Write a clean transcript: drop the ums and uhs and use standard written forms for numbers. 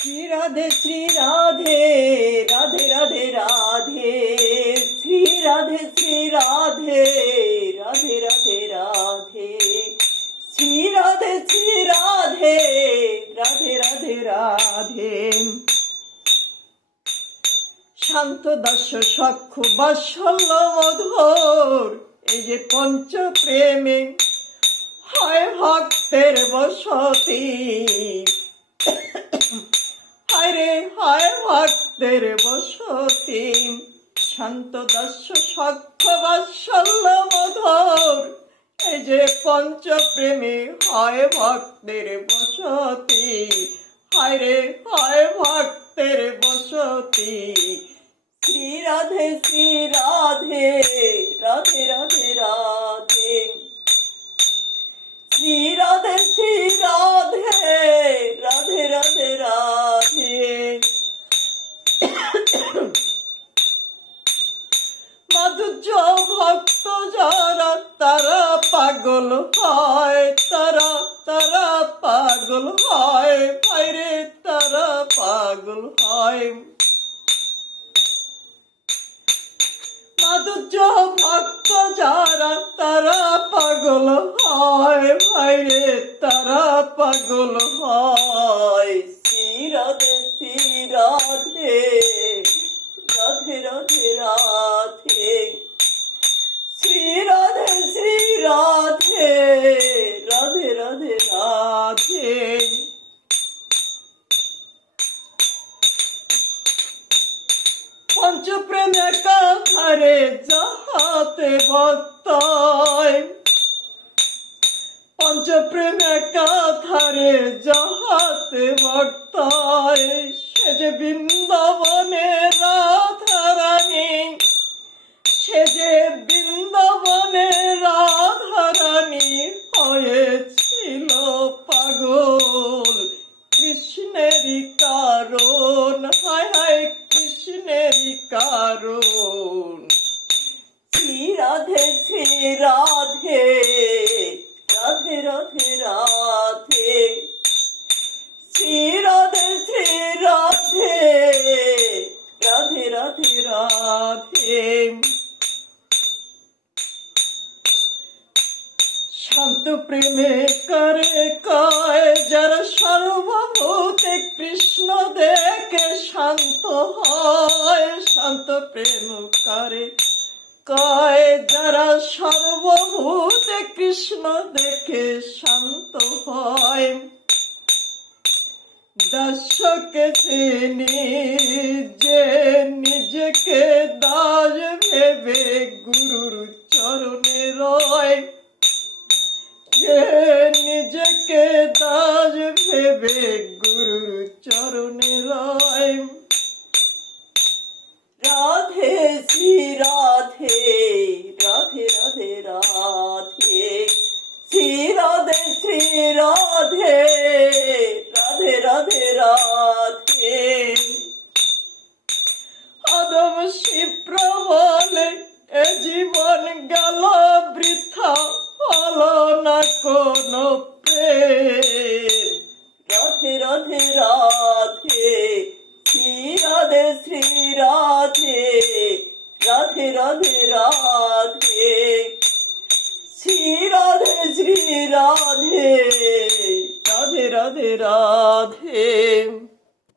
श्री राधे राधे राधे राधे श्री राधे राधे राधे राधे श्री राधे राधे राधे राधे শান্ত দাস্য সখ্য বাৎসল্য মধুর এই যে পঞ্চ প্রেমে হয় ভক্তের বসতি হায় রে হায় ভক্তের বসতি শান্ত দাস্য সখ্য বাৎসল্য মধুর এই যে পঞ্চ প্রেমে হয় ভক্তের বসতি হায় রে হয় ভক্তের বসতি শ্রী রাধে রাধে রাধে রাধে শ্রী রাধে রাধে রাধে রাধে মাধুর্য ভক্ত যারা তারা পাগল হয় তারা পাগল হয় ভাইরে তারা পাগল হয় মাধুর্য ভক্ত যারা তারা পাগল হয় ভাইরে তারা পাগল হয় শ্রী রাধে রাধে রাধে রাধে শ্রী রাধে রাধে রাধে রাধে পঞ্চপ্রেমে কাথারে যাহাতে ভক্তায় পঞ্চপ্রেমে কাথারে যাহাতে ভক্তায় সে যে বৃন্দাবনে রাধারানী সে যে বৃন্দাবনে রাধারানী হয়েছিল পাগল কৃষ্ণেরই কারণ হায় হায় কৃষ্ণেরই কারণ শ্রী রাধে রাধে রাধে রাধে শ্রী রাধে রাধে রাধে রাধে শান্ত প্রেমে করে কয় যারা সর্বভূতে কৃষ্ণ দেখে শান্ত হয় শান্ত প্রেম করে কয় যারা সর্বভূতে কৃষ্ণ দেখে শান্ত হয় দাসকে চিনি যে নিজেকে দাস ভেবে গুরুর চরণে রয় যে নিজেকে দাস ভেবে গুরুর চরণে রয় রাধে শ্রী রাধে রাধে রাধে শ্রী রাধে রাধে রাধে আদম শিপ্র বলে এ জীবন গেল বৃথা হলো না কোনো প্রেম রাধে রাধে শ্রী রাধে রাধে রাধে শ্রী রাধে রাধে রাধে রাধে